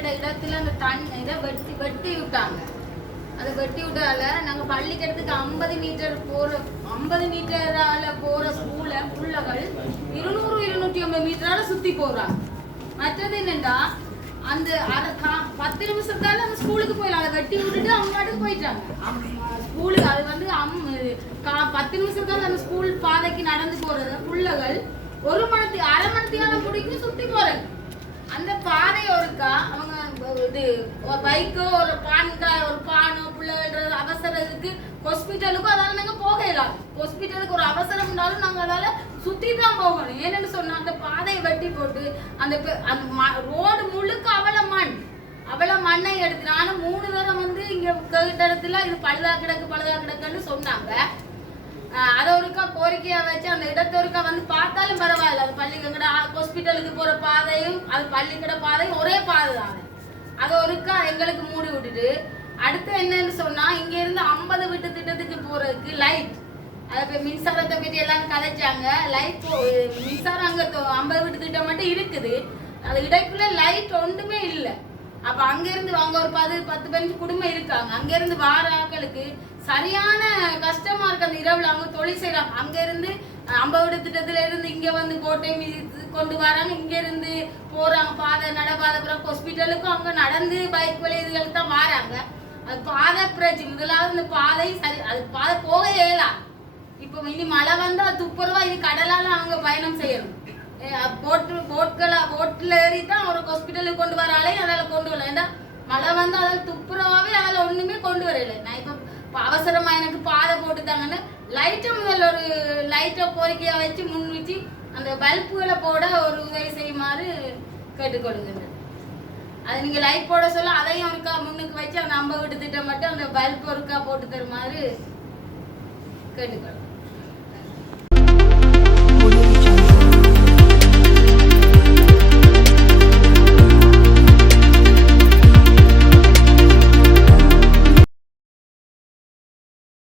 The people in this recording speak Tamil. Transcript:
எங்கட இடத்துல அந்த இதை வெட்டி விட்டாங்க. அதை வெட்டி விட்டால நாங்க பள்ளிக்கூடத்துக்கு 50 மீட்டரால போற ஸ்கூல பிள்ளைகள் 200-250 மீட்டரால சுத்தி போறாங்க. மற்றது என்னன்னா அந்த 10 நிமிஷத்தால அந்த ஸ்கூலுக்கு போயிடலாம். அதை வெட்டி விட்டுட்டு அவங்க நாட்டுக்கு போயிட்டாங்க ஸ்கூலுக்கு. அது வந்து 10 நிமிஷத்தால அந்த ஸ்கூல் பாதைக்கு நடந்து போறது பிள்ளைகள் 1 மணி நேரம் பிடிக்கும் சுத்தி போறாங்க. அந்த பாதை ஒருக்கா அவங்க இது பைக்கோ ஒரு பானோ பிள்ளைகள் அவசரத்துக்கு ஹாஸ்பிட்டலுக்கும் அதால நாங்க போகலாம். ஹாஸ்பிட்டலுக்கு ஒரு அவசரம்னாலும் நாங்க அதால சுத்தி தான் போகணும். ஏன்னு சொன்னா அந்த பாதையை வெட்டி போட்டு அந்த ரோடு முழுக்க அவள மண்ணை எடுத்து நானும் 3 தடவை வந்து இங்க கேட்ட இடத்துல இது பழுதா கிடக்குன்னு சொன்னாங்க. அதை ஒருக்கா கோரிக்கையா வச்சு அந்த இடத்த ஒருக்கா வந்து பார்த்தாலும் பரவாயில்ல. அது பள்ளிக்கட ஹாஸ்பிட்டலுக்கு போற பாதையும் அது பள்ளிக்கட பாதையும் ஒரே பாதை தானே. அதை ஒருக்கா எங்களுக்கு மூடி விட்டுட்டு அடுத்து என்னன்னு சொன்னா இங்க இருந்து 50 வீட்டு திட்டத்துக்கு போறதுக்கு லைட், அது மின்சாரத்தை பற்றி எல்லாம் கதைச்சாங்க. லைட் மின்சாரம் அங்க 50 வீட்டு திட்டம் மட்டும் இருக்குது. அது இடைக்குள்ள லைட் ஒன்றுமே இல்லை. அப்ப அங்க இருந்து அங்க ஒரு 10-15 குடும்பம் இருக்காங்க. அங்க இருந்து வார ஆட்களுக்கு சரியான கஷ்டமா இருக்கு. அந்த இரவுல அவங்க தொழில் செய்யறாங்க. அங்க இருந்து 50 வீடு திட்டத்துல இருந்து இங்க வந்து கோட்டை கொண்டு வராங்க. இங்க இருந்து போறாங்க பாதை நடப்பாதை ஹாஸ்பிட்டலுக்கும் அங்க நடந்து பைக் வழி இதுகளுக்கு தான் வராங்க. அது பாதை பிரச்சனை. முதலாவது இந்த பாதை சரி, அது பாதை போக இயலாம். இப்ப இனி மழை வந்தா துப்புரவா இது கடலால அவங்க பயணம் செய்யணும். போட்ல ஏறி தான் ஒரு ஹாஸ்பிட்டலுக்கு கொண்டு வராலையும் அதால கொண்டு வரல. ஏன்னா மழை வந்து அதால துப்புரவாவே அதால ஒண்ணுமே கொண்டு வரல. நான் இப்ப அவசரமா எனக்கு பாதை போட்டுட்டாங்கன்னு லைட்டை முதல்ல ஒரு லைட்டை கோரிக்கையா வச்சு முன் வச்சு அந்த பல்புகளை போட ஒரு உதவி செய்யுமாறு கேட்டுக்கொள்ளுங்க. அது நீங்க லைட் போட சொல்ல அதையும் ஒருக்கா முன்னுக்கு வச்சு அந்த 50 வீட்டு திட்டம் மட்டும் அந்த பல்ப் ஒருக்கா போட்டு தருமாறு கேட்டுக்கொள்ளுங்க.